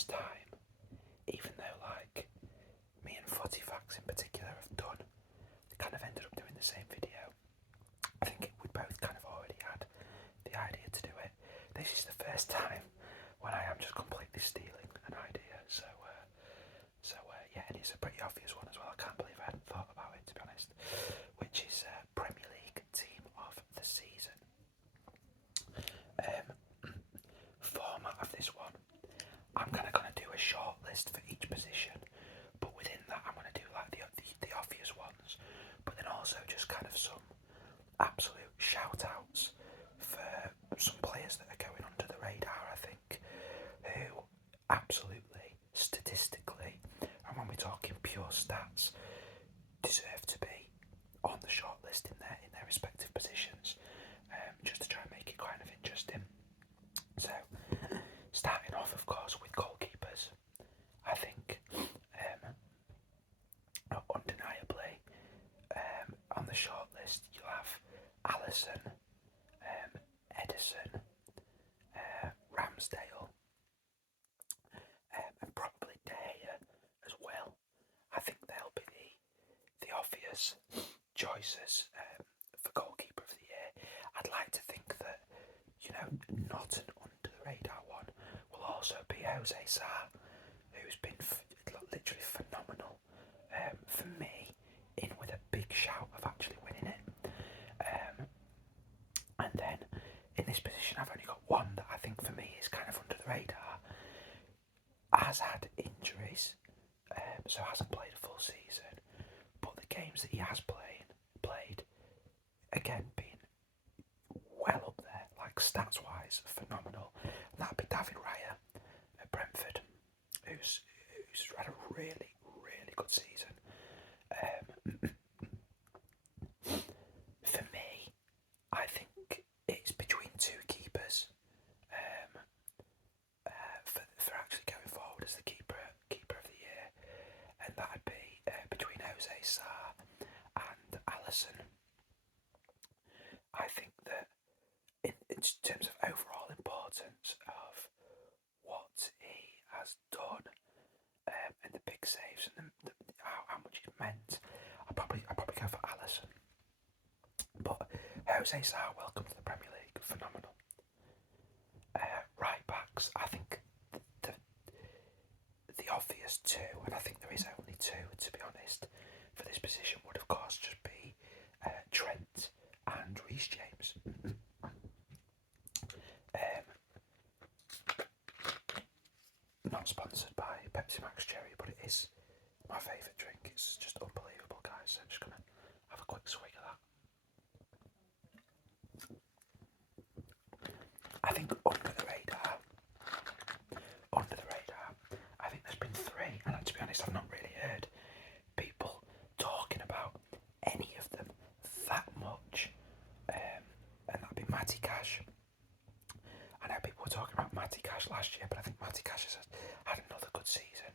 first time, even though like me and Footy Facts in particular have done, they kind of ended up doing the same video. I think we both kind of already had the idea to do it. This is the first time when I am just completely stealing an idea. So yeah, and it's a pretty obvious one as well. I can't believe I hadn't thought about it, to be honest. Which is Premier League Team of the Season. Format of this one, I'm kind of going to do a short list for each position, but within that I'm going to do like the obvious ones, but then also just kind of some absolute shout outs for some players that are going under the radar, I think, who absolutely, statistically, and when we're talking pure stats, deserve to be on the short list in their respective positions, just to try and make it kind of interesting. So, starting off, of course, with goalkeepers, I think undeniably on the short list you'll have Alisson, Edison, Ramsdale, and probably De Gea as well. I think they'll be the obvious choices for goalkeeper of the year. I'd like to think that, you know, not an under the radar one will also be Jose Sa, who's been literally phenomenal for me, in with a big shout of actually winning it. And then in this position I've only got one that I think for me is kind of under the radar, has had injuries, so hasn't played a full season, but the games that he has played, again being well up there, like stats wise, phenomenal. And that'd be David Raya at Brentford, who's had a really, really good season. For me, I think it's between two keepers for actually going forward as the keeper of the year, and that'd be between Jose Sa and Alisson. I think that in terms of overall importance of what he has done and the big saves and how much it meant, I'd probably go for Alisson. But Jose Sa, welcome to the Premier League, phenomenal. Right backs, I think the obvious two, and I think there is only two, to be honest, for this position would of course just be Trent and Reece James. Not sponsored by Pepsi Max Cherry, but it is my favourite drink. It's just unbelievable, guys. So I'm just going to have a quick swig of that. I think under the radar, I think there's been three, and to be honest, I've not really heard people talking about any of them that much, and that'd be Matty Cash. I know people were talking about Matty Cash last year, but I think Matty Cash has had another good season.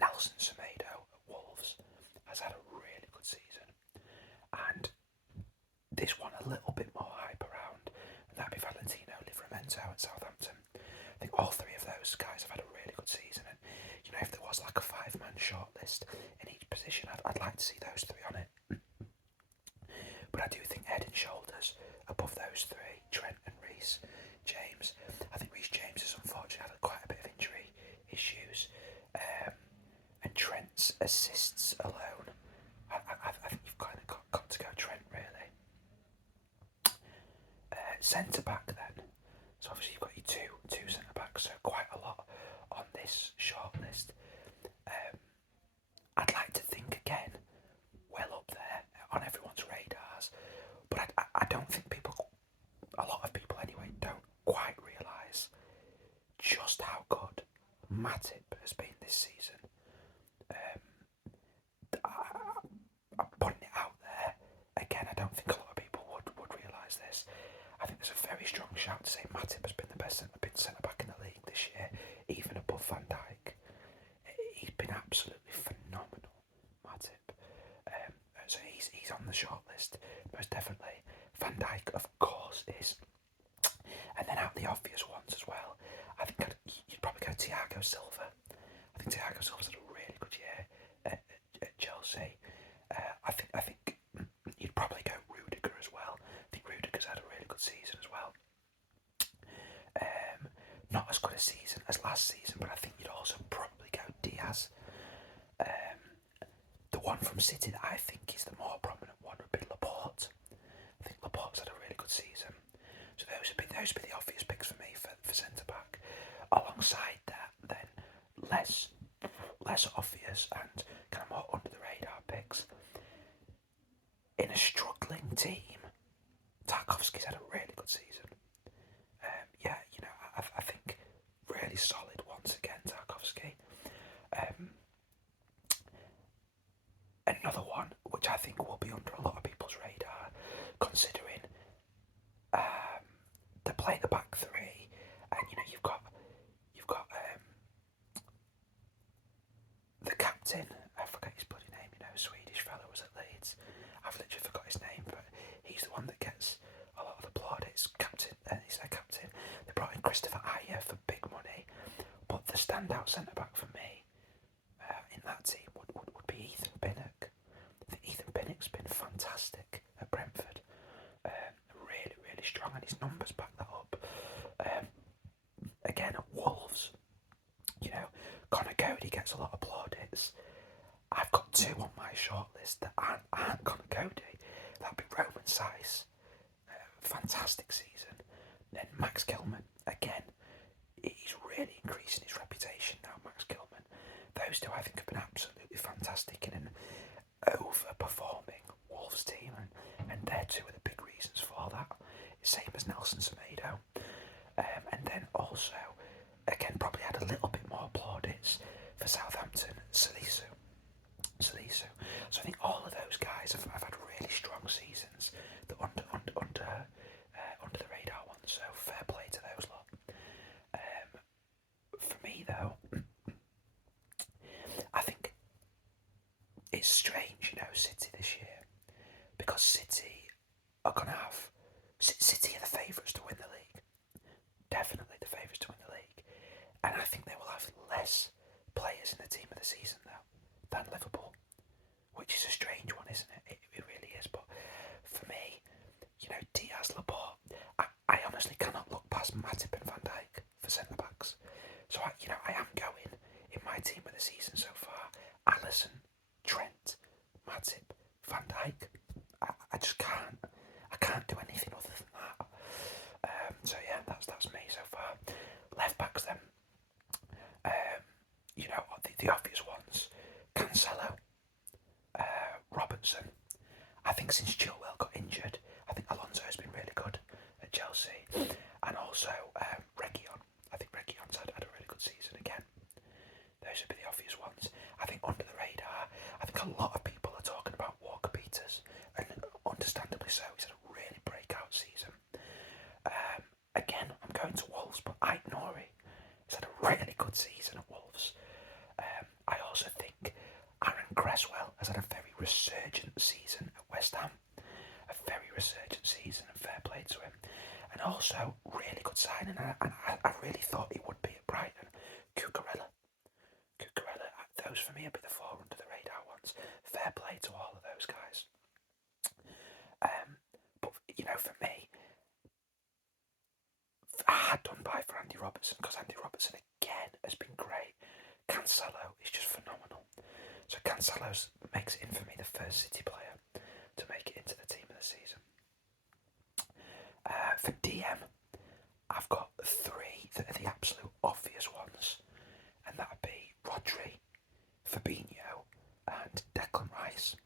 Nelson Semedo at Wolves has had a really good season, and this one a little bit more hype around, and that'd be Valentino Livramento at Southampton. I think all three of those guys have had a really good season, and you know, if there was like a 5-man shortlist in each position, I'd like to see those three on it. But I do think head and shoulders above those three, Trent and Reece James. I think Reece James has unfortunately had quite a bit of injury issues, and Trent's assists alone, I think you've kind of got to go Trent, really. Centre back then, so obviously you've got your two centre backs, so quite a lot on this short list. I'd like to think again, well up there on everyone's radars, but I don't think a lot of people anyway, don't quite realise just how good Matip has been this season. I'm putting it out there. Again, I don't think a lot of people would realise this. I think there's a very strong shout to say Matip has been the best centre back in the league this year, even above Van Dijk. He's been absolutely phenomenal, Matip. So he's on the short list, most definitely. Van Dijk, of course, is. And then out the obvious ones as well. I think you'd probably go Thiago Silva. I think Thiago Silva's had a really good year at Chelsea. I think you'd probably go Rudiger as well. I think Rudiger's had a really good season as well. Not as good a season as last season, but I think you'd also probably go Diaz. The one from City that I think is the more prominent one would be Laporte. I think Laporte's had a really good season. So those would be the obvious picks for me for centre back. Alongside that, then less obvious and kind of more under the radar picks. In a struggling team, Tarkowski's had a really good season. I think really solid once again, Tarkowski. Another one which I think will be under a lot of people's radar, considering they play the back three, and you've got the captain. I forget his bloody name. Swedish fellow was at Leeds. I've literally forgot his name, but he's the one that gets a lot of the plaudits. Captain, he's their captain. They brought in Christopher Ayer for big money, but the standout centre back for me in that team would be Ethan Pinnock. I think Ethan Pinnock's been fantastic at Brentford. Really, really strong, and his numbers back that up. Again, at Wolves, Connor Cody gets a lot of plaudits. I've got two on my shortlist that aren't Connor Cody. That'd be Roman Saiz. Fantastic season. Then Max Gilman. Again, he's really increasing his reputation now, Max Gilman. Those two I think have been absolutely fantastic in an overperforming Wolves team, and they're two of the big reasons for that. Same as Nelson Semedo. And then also, again, probably had a little bit more plaudits for Southampton, Salisu. So I think all of those guys have had really strong seasons that under the radar ones. So fair play to those lot. For me though, I think it's strange, City this year, because City are gonna have City are the favourites to win the league. Definitely the favourites to win the league, and I think they will have less players in the team of the season though than Liverpool, which is a strange one, isn't it? It really is. But for me, Diaz, Laporte, I honestly cannot look past Matip and Van Dijk for centre backs. So I am going in my team of the season so far: Alisson, Trent, Matip, Van Dijk. I just can't. I can't do anything other than that. So yeah, that's me so far. Left backs then. The obvious ones: Cancelo, Robertson. I think since Chilwell got injured, I think Alonso has been really good at Chelsea, and also Reguilon. I think Reguilon's had a really good season again. Those would be the obvious ones. I think under the radar, I think a lot of people are talking about Walker Peters, and understandably so. He's had a really breakout season. Again, I'm going to Wolves, but Ait Nouri has had a really good season at Wolves. I also think Aaron Cresswell has had a very resurgent season at West Ham. A very resurgent season, and fair play to him. And also, really good signing, and I really thought he would be at Brighton. Cucurella. Those for me would be the four under the radar ones. Fair play to all of those guys. But, for me, I had done by for Andy Robertson, because Andy Robertson again has been great. Cancelo is just phenomenal. So Cancelo makes it in for me the first City player to make it into the team of the season. For DM, I've got three that are the absolute obvious ones, and that would be Rodri, Fabinho, and Declan Rice.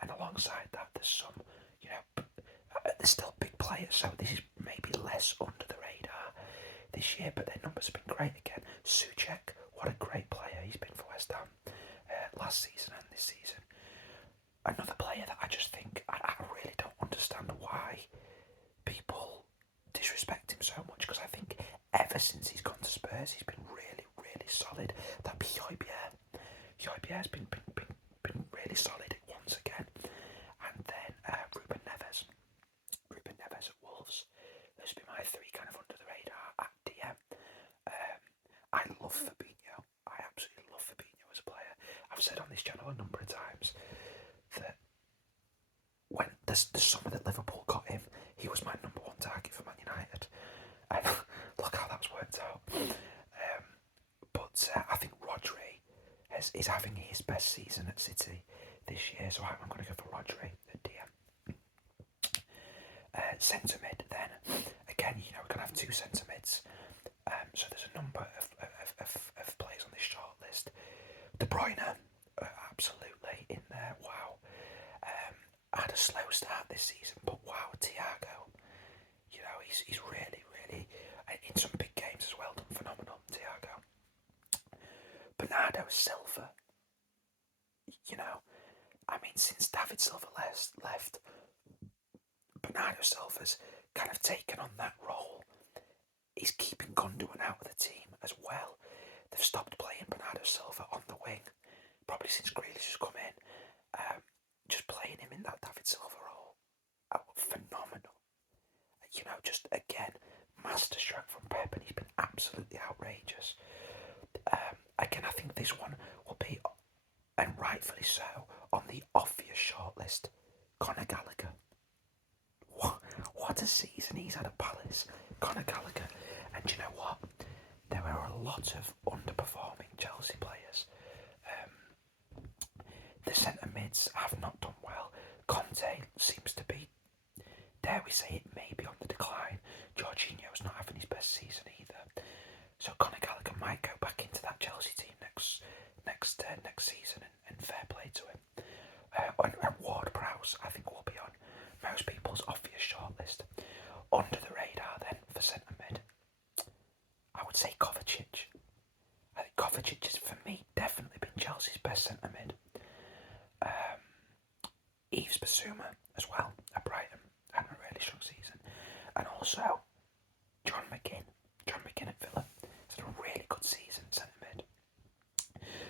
And alongside that, there's some, there's still big players, so this is maybe less under the radar this year, but their numbers have been great again. Souček, what a great player he's been for West Ham last season and this season. Another player that I just think, I really don't understand why people disrespect him so much, because I think ever since he's gone to Spurs, he's been really, really solid. That'd be Højbjerg. Højbjerg's been really solid once again. And then Ruben Neves at Wolves. Those would be my three kind of under the radar at DM. said on this channel a number of times that when the summer that Liverpool got him, he was my number one target for Man United, and look how that's worked out. But I think Rodri is having his best season at City this year, so I'm going to go for Rodri at DM. Centre mid then, again, you know, we're going to have two centre mids, so there's a number of players on this short list. De Bruyne, absolutely in there, wow. Had a slow start this season, but wow, Thiago, you know, he's really, really, in some big games as well, done phenomenal, Thiago. Bernardo Silva, you know, I mean, since David Silva left, Bernardo Silva's kind of taken on that role. He's keeping Gundogan out of the team as well. They've stopped playing Bernardo Silva on the wing, probably since Grealish has come in. Just playing him in that David Silva role, phenomenal. You know, just again, masterstroke from Pep, and he's been absolutely outrageous. Again, I think this one will be, and rightfully so, on the obvious shortlist. Conor Gallagher. What a season he's had at Palace. Conor Gallagher. And you know what? There were a lot of underperforming Chelsea players. The centre mids have not done well. Conte seems to be, dare we say it, maybe on the decline. Jorginho's not having his best season either. So Conor Gallagher might go back into that Chelsea team next season, and fair play to him. And Ward-Prowse, I think, will be on most people's obvious shortlist. Under the radar then for centre mid, I would say Kovacic. I think Kovacic has, for me, definitely been Chelsea's best centre mid. Yves Bissouma as well at Brighton, had a really strong season. And also John McGinn at Villa. It's had a really good season at centre mid.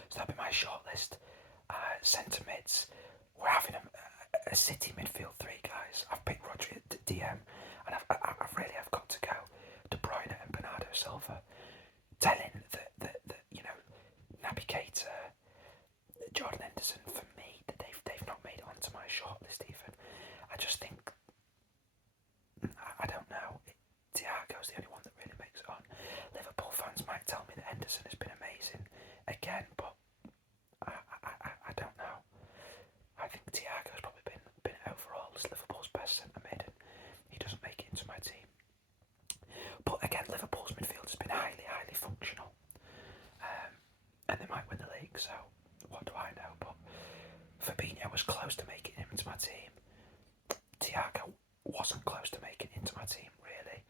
So that'll be my shortlist. Centre mids, we're having a City midfield three, guys. I've picked Rodri at DM, and I really have got to go De Bruyne and Bernardo Silva. Telling that you know, Naby Keita, Jordan Henderson, for me, that they've not made it onto my shortlist even. I just think, I don't know, Thiago's the only one that really makes it on. Liverpool fans might tell me that Henderson has been amazing again, but I don't know. I think Thiago's probably been overall as Liverpool's best centre mid, and he doesn't make it into my team. But again, Liverpool's midfield has been highly functional, and they might win the league, so what do I know? But Fabinho was close to making him into my team. Thiago wasn't close to making it into my team, really.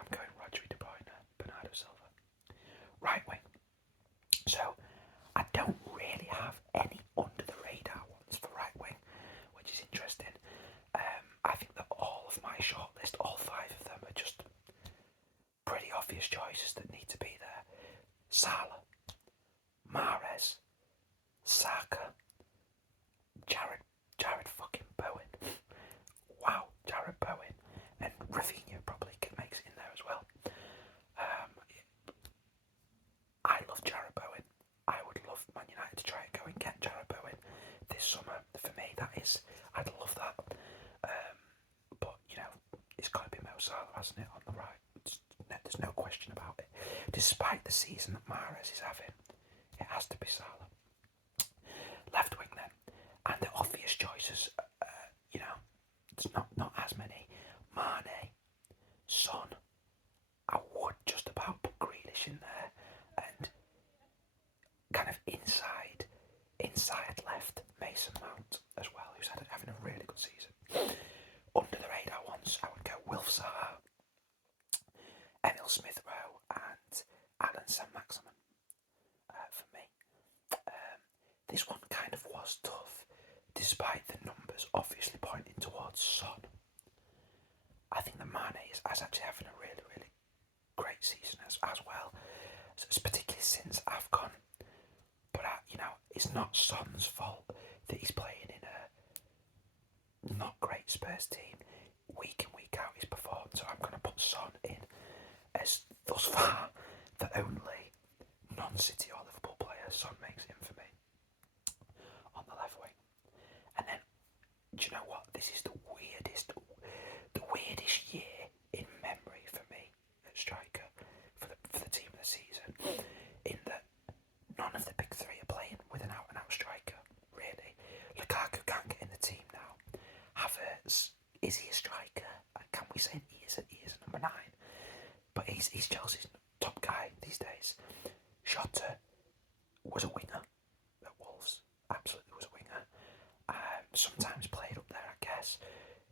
I'm going Rodri, De Bruyne, Bernardo Silva. Right wing. So I don't really have any under the radar ones for right wing, which is interesting. I think that all of my shortlist, all five of them, are just pretty obvious choices that need to be there. Salah, Mahrez, Saka, Jared fucking Bowen. Wow, Jared Bowen. And Rafinha probably makes it in there as well. I love Jared Bowen. I would love Man United to try and go and get Jared Bowen this summer. For me, I'd love that. But, you know, it's got to be Mo Salah, hasn't it, on the right? There's no question about it. Despite the season that Mahrez is having, it has to be Salah. Left wing then, and the obvious choices, you know, it's not as many. Mane, Son. I would just about put Grealish in there, and kind of inside left, Mason Mount as well, who's having a really good season. Under the radar ones, I would go Wilf Zaha, Emil Smith Rowe, and Alan Saint-Maximin for me. This one kind of was tough, despite the numbers obviously pointing towards Son. I think that Mane is actually having a really, really great season as well, so it's particularly since AFCON. But you know, it's not Son's fault that he's playing in a not great Spurs team. Week in, week out, he's performed. So I'm going to put Son in as thus far the only non-City or Liverpool player. Son makes it in for me. do you know what? This is the weirdest year in memory for me at striker for the team of the season. In that none of the big three are playing with an out-and-out striker. Really, Lukaku can't get in the team now. Havertz, is he a striker? Can we say he is a number 9? But he's Chelsea's top guy these days. Jota was a winger at Wolves. Absolutely was a winger. Sometimes played up there, I guess.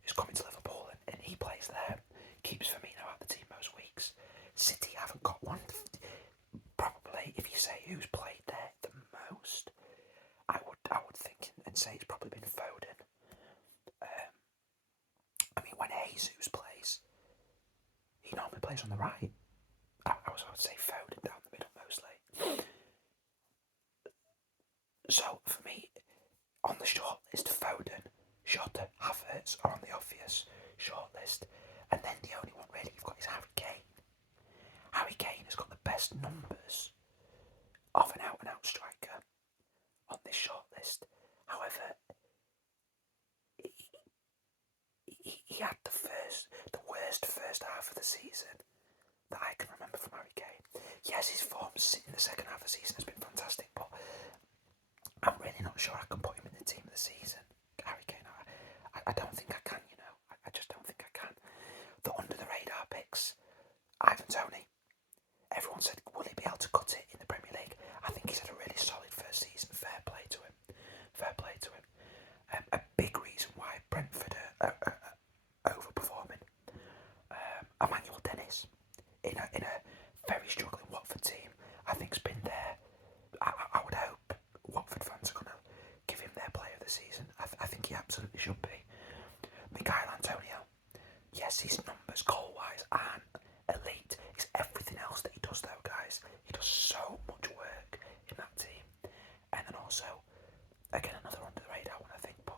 He's coming to Liverpool and he plays there. Keeps Firmino out of the team most weeks. City haven't got one. Probably, if you say who's played there the most, I would think and say it's probably been Foden. I mean, when Jesus plays, he normally plays on the right. I would say Foden down the middle mostly. So for me, on the short list, Foden, Jota, Havertz are on the obvious short list. And then the only one really you've got is Harry Kane. Harry Kane has got the best numbers of an out-and-out striker on this short list. However, he had the worst first half of the season that I can remember from Harry Kane. Yes, his form in the second half of the season has been fantastic, but I'm really not sure I can put him in the team of the season. Harry Kane, I don't think I can, you know. I just don't think I can. The under-the-radar picks, Ivan Toney. Everyone said, will he be able to cut it in the Premier League? I think he's had a really solid first season. Fair play to him. Fair play to him. A big reason why Brentford are overperforming. Emmanuel Dennis in a very struggling Watford team. I think's been there. I would hope Watford fans are going to give him their player of the season. I think he absolutely should be. Miguel Antonio. Yes, his numbers goal-wise aren't elite. It's everything else that he does though, guys. He does so much work in that team. And then also, again, another under-the-radar one, I think, but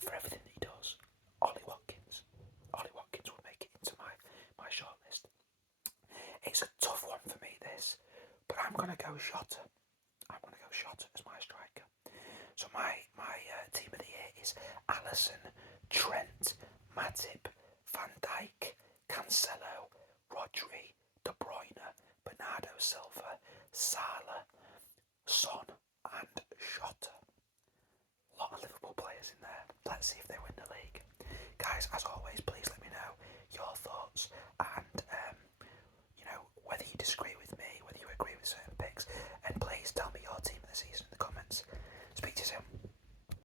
for everything that he does, Ollie Watkins. Ollie Watkins would make it into my shortlist. It's a tough one for me, this, but I'm going to go Jota. I'm going to go Jota as my striker. So my team of the year is Alisson, Trent, Matip, Van Dijk, Cancelo, Rodri, De Bruyne, Bernardo Silva, Salah, Son and Jota. A lot of Liverpool players in there. Let's see if they win the league. Guys, as always,